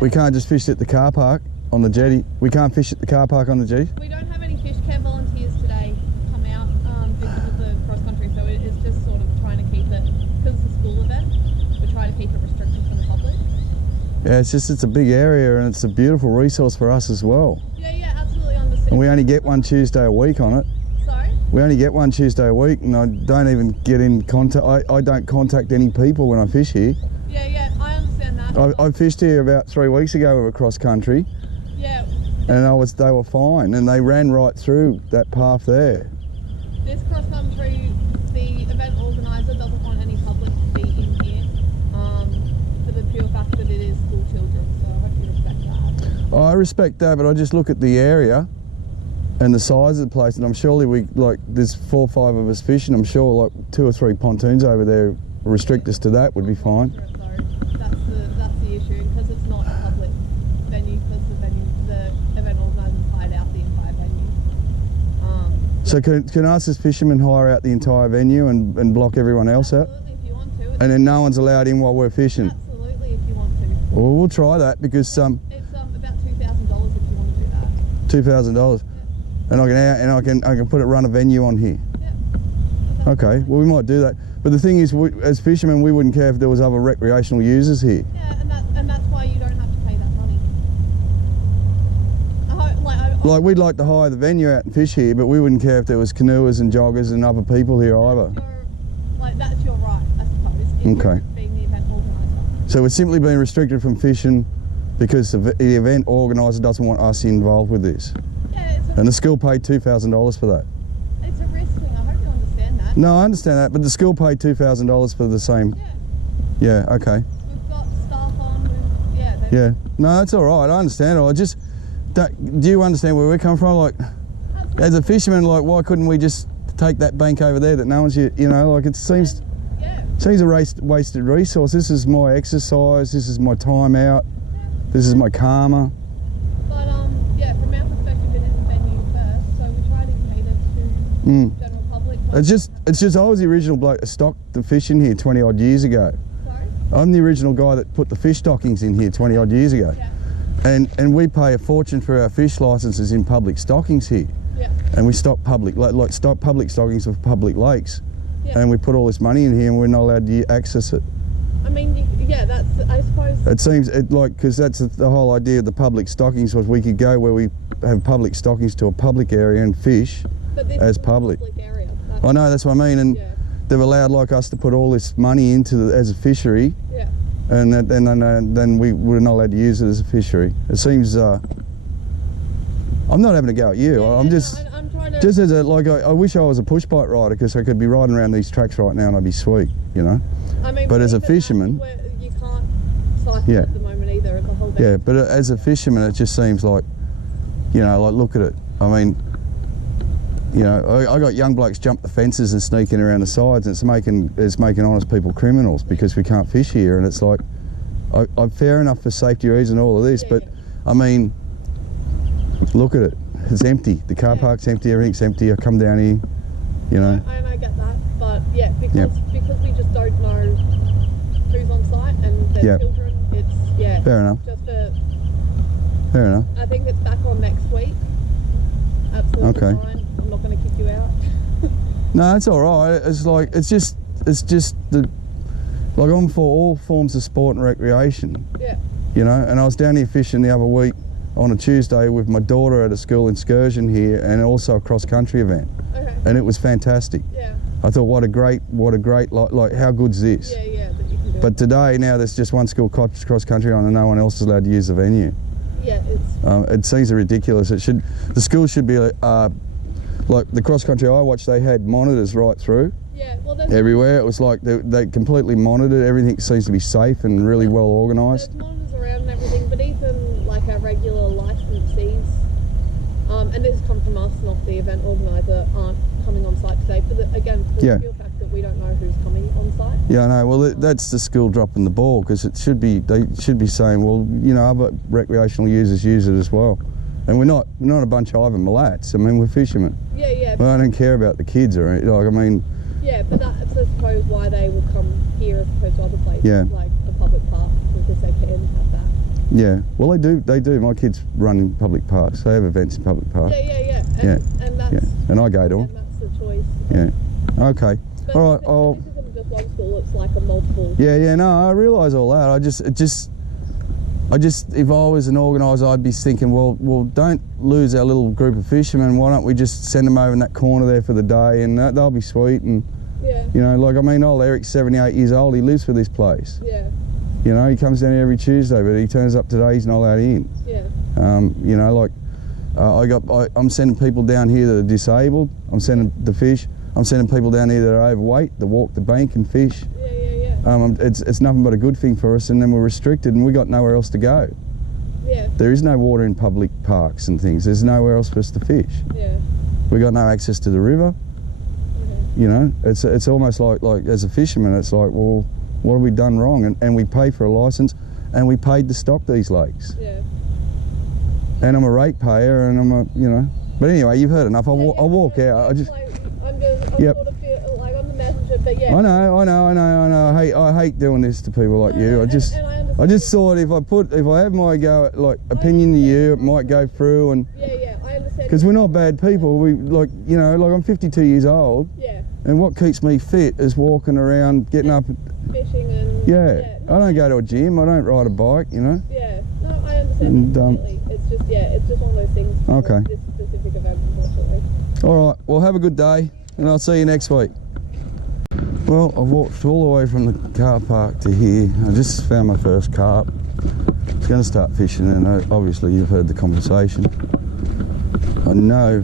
We can't just fish at the car park on the jetty. We can't fish at the car park on the jetty. We don't have any fish care volunteers today come out because of the cross country, so it is just sort of trying to keep it, because it's a school event, we're trying to keep it restricted from the public. Yeah, it's a big area and it's a beautiful resource for us as well. Yeah, absolutely understand. And we only get one Tuesday a week on it. Sorry? We only get one Tuesday a week, and I don't even get in contact. I don't contact any people when I fish here. Yeah, I understand that. I fished here about 3 weeks ago with a cross country. Yeah. And they were fine, and they ran right through that path there. This cross country, the event organiser doesn't want any public to be in here, for the pure fact that it is school children. So I hope you respect that. I respect that, but I just look at the area and the size of the place, and I'm surely there's 4 or 5 of us fishing. I'm sure like 2 or 3 pontoons over there restrict us to that would be fine. That's the issue, because it's not a public venue, because the event organisers hired out the entire venue. So can us as fishermen hire out the entire venue and block everyone else out? Absolutely, if you want to. And then no one's allowed in while we're fishing? Absolutely, if you want to. Well, we'll try that, because It's about $2,000 if you want to do that. $2,000. And I can run a venue on here. Yeah. Okay, well we might do that. But the thing is, as fishermen, we wouldn't care if there was other recreational users here. Yeah, and that's why you don't have to pay that money. Like we'd like to hire the venue out and fish here, but we wouldn't care if there was canoers and joggers and other people here either. That's your right, I suppose. Okay. Being the event organiser. So we're simply being restricted from fishing because the event organiser doesn't want us involved with this. Yeah, And the school paid $2,000 for that. It's a risk thing. I hope you understand that. No, I understand that, but the school paid $2,000 for the same. Yeah. Yeah, okay. We've got staff on. Yeah. No, that's all right. I understand. I just do you understand where we're coming from? Like, as a fisherman, like, why couldn't we just take that bank over there that no one's, you know, like it seems a wasted resource. This is my exercise. This is my time out. This is my karma. But yeah, from our perspective, it is a venue first, so we try to cater to general public. It's just I was the original bloke that stocked the fish in here 20 odd years ago. Sorry? I'm the original guy that put the fish stockings in here 20 odd years ago. Yeah. And we pay a fortune for our fish licences in public stockings here. Yeah. And we stock public stockings for public lakes. Yeah. And we put all this money in here and we're not allowed to access it. I mean, that's, I suppose. It seems because that's the whole idea of the public stockings, was we could go where we have public stockings to a public area and fish as public. Area. I know, that's what I mean, and they've allowed us to put all this money into as a fishery. Yeah. And then we're not allowed to use it as a fishery. It seems. I'm not having a go at you. I'm just as I wish I was a push bike rider, because I could be riding around these tracks right now and I'd be sweet, you know. I mean, but as a fisherman, you can't cycle at the moment either. It's a whole. Yeah, but as a fisherman, it just seems like, you know, like look at it. I mean, you know, I got young blokes jump the fences and sneaking around the sides, and it's making honest people criminals because we can't fish here. And it's like, I'm fair enough for safety reasons and all of this, but I mean, look at it. It's empty. The car park's empty. Everything's empty. I come down here, you know. And I get that, but because we just don't know who's on site and there's children. It's fair enough. Fair enough. I think it's back on next week. Absolutely fine. I'm not going to kick you out. No, it's all right. It's just I'm for all forms of sport and recreation. Yeah. You know, and I was down here fishing the other week on a Tuesday with my daughter at a school excursion here, and also a cross-country event. Okay. And it was fantastic. Yeah. I thought, what a great, like how good's this? Yeah, that you can do. But today, now there's just one school cross-country on and no one else is allowed to use the venue. Yeah, it seems ridiculous. The school should be like the cross-country I watched, they had monitors right through. Yeah, well, everywhere. It was like they completely monitored. Everything seems to be safe and really well organised. There's monitors around and everything, but even like our regular licensees, and this has come from us, not the event organiser, aren't coming on site today. For the pure fact that we don't know who's coming on site. Yeah, I know. Well, that's the school dropping the ball, because they should be saying, well, you know, other recreational users use it as well. And we're not a bunch of Ivan Malats. I mean, we're fishermen. Yeah. Well, I don't care about the kids or anything. Like, I mean. Yeah, but that's, I suppose, why they will come here as opposed to other places, like a public park, because they can have that. Yeah, well they do. My kids run in public parks. They have events in public parks. Yeah. And that's, and I go to them. And that's the choice. Yeah. Okay. But all right. this isn't just one school. It's like a multiple. Yeah. No, I realise all that. I just, if I was an organiser, I'd be thinking, well, don't lose our little group of fishermen. Why don't we just send them over in that corner there for the day, and they'll be sweet. And you know, like I mean, old Eric's 78 years old. He lives for this place. Yeah. You know, he comes down here every Tuesday, but he turns up today. He's not allowed in. Yeah. You know, like I'm sending people down here that are disabled. I'm sending the fish. I'm sending people down here that are overweight that walk the bank and fish. Yeah. It's nothing but a good thing for us, and then we're restricted and we got nowhere else to go. Yeah. There is no water in public parks and things. There's nowhere else for us to fish. Yeah. We got no access to the river. You know, it's almost like as a fisherman, it's like, well, what have we done wrong? And we pay for a licence, and we paid to stock these lakes. Yeah. And I'm a ratepayer, and I'm a, you know. But anyway, you've heard enough. I'll walk out. I just. Like, I'm sort of feel like I'm the messenger, but yeah. I know. I hate doing this to people like you. I just thought if I have my go at, like, opinion to you, it might go through, and. Yeah, I understand. Because we're not bad people. We like I'm 52 years old. Yeah. And what keeps me fit is walking around, getting up. Fishing and. Yeah. I don't go to a gym. I don't ride a bike. You know. Yeah. No, I understand completely. It's just one of those things. Okay. This specific event, unfortunately. All right. Well, have a good day, and I'll see you next week. Well, I've walked all the way from the car park to here. I just found my first carp. I was going to start fishing, and obviously you've heard the conversation. I know,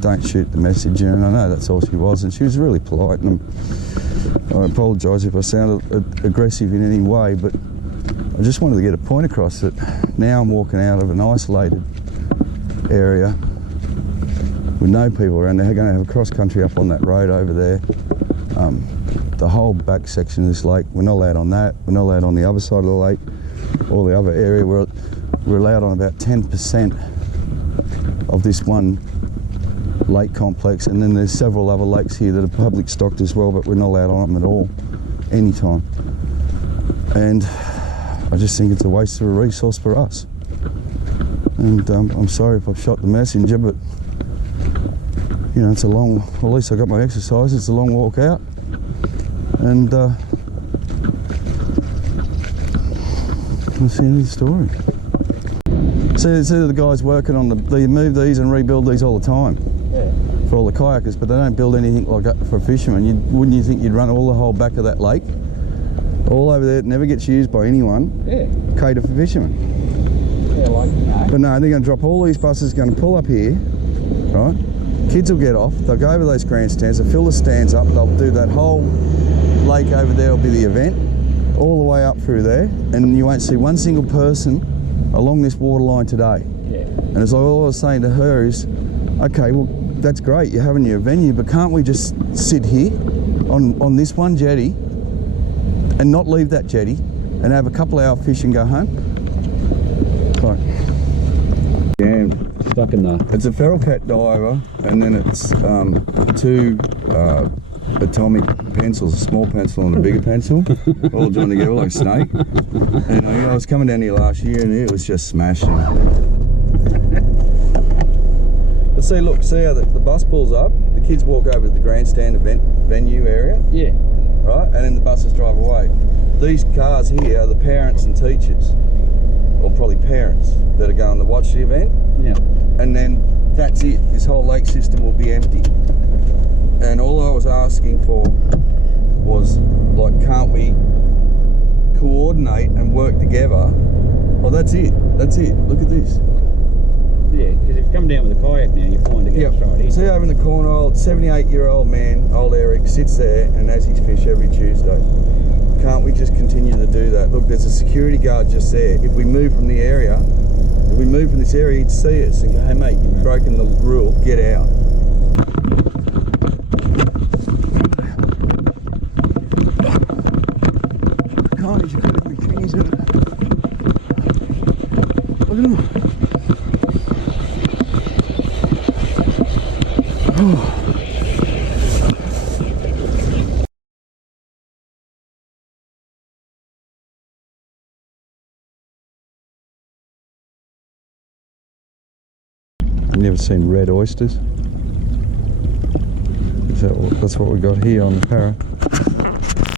don't shoot the messenger, and I know that's all she was, and she was really polite, and I apologise if I sounded aggressive in any way, but I just wanted to get a point across that now I'm walking out of an isolated area with no people around. They're going to have a cross country up on that road over there. The whole back section of this lake, we're not allowed on that. We're not allowed on the other side of the lake or the other area. We're allowed on about 10% of this one lake complex, and then there's several other lakes here that are public stocked as well, but we're not allowed on them at all, anytime. And I just think it's a waste of a resource for us. And I'm sorry if I've shot the messenger, but you know, it's a long, well, at least I got my exercise. It's a long walk out, and that's the end of the story. See the guys working on they move these and rebuild these all the time. Yeah. For all the kayakers, but they don't build anything like that for fishermen. Wouldn't you think you'd run all the whole back of that lake, all over there? It never gets used by anyone. Yeah. Cater for fishermen. Yeah, like that. But no, they're going to drop all these buses, going to pull up here, right? Kids will get off. They'll go over those grandstands. They'll fill the stands up. They'll do that whole lake over there. Will be the event, all the way up through there, and you won't see one single person along this waterline today. Yeah. And it's like all I was saying to her is, okay, well, that's great, you're having your venue, but can't we just sit here on this one jetty and not leave that jetty and have a couple hour fish and go home? Right. Yeah. Stuck in the... It's a feral cat diver, and then it's two atomic pencils, a small pencil and a bigger pencil, all joined together like a snake. And I was coming down here last year and it was just smashing. But see how the bus pulls up, the kids walk over to the grandstand venue area. Yeah. Right, and then the buses drive away. These cars here are the parents and teachers, or probably parents, that are going to watch the event. Yeah. And then that's it. This whole lake system will be empty. And all I was asking for was, like, can't we coordinate and work together? Well, that's it. That's it. Look at this. Yeah, because if you come down with a kayak now, you're fine to get straight in. See over in the corner, old 78-year-old man, old Eric, sits there and has his fish every Tuesday. Can't we just continue to do that? Look, there's a security guard just there. If we move from the area, if we move from this area, he'd see us and go, hey mate, you've broken the rule, get out. Carnage, you've got every thing, isn't it? Look at him. Oh. You ever seen red oysters? That's what we got here on the para.